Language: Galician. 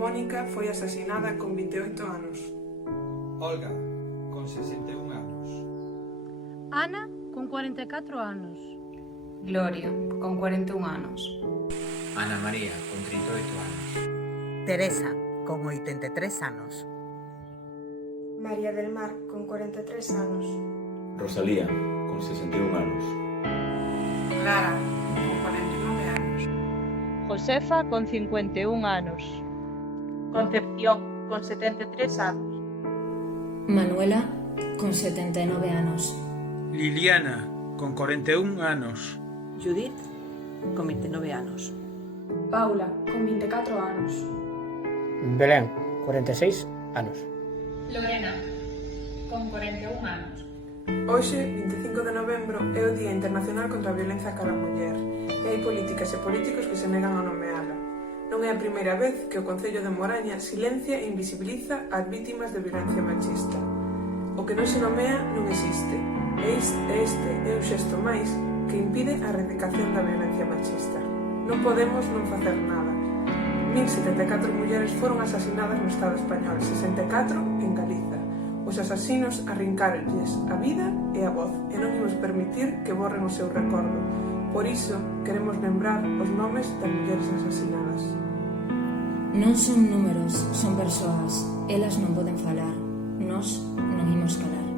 Mónica foi asasinada con 28 anos. Olga, con 61 anos. Ana, con 44 anos. Gloria, con 41 anos. Ana María, con 38 anos. Teresa, con 83 anos. María del Mar, con 43 anos. Rosalía, con 61 anos. Clara, con 49 anos. Josefa, con 51 anos. Concepción, con 73 anos. Manuela, con 79 anos. Liliana, con 41 anos. Judith, con 29 anos. Paula, con 24 anos. Belén, 46 anos. Lorena, con 41 anos. Hoxe, 25 de novembro, é o Día Internacional contra a Violencia cara a Muller e hai políticas e políticos que se negan a nomeala. Non é a primeira vez que o Concello de Moraña silencia e invisibiliza as vítimas de violencia machista. O que non se nomea non existe, e este é un xesto máis que impide a erradicación da violencia machista. Non podemos non facer nada. 1074 mulleres foron asasinadas no Estado español, 64 en Galiza. Os asasinos arrincaronlles a vida e a voz e non imos permitir que borren o seu recordo. Por iso, queremos lembrar os nomes das mulleres asasinadas. Non son números, son persoas. Elas non poden falar. Nós non imos calar.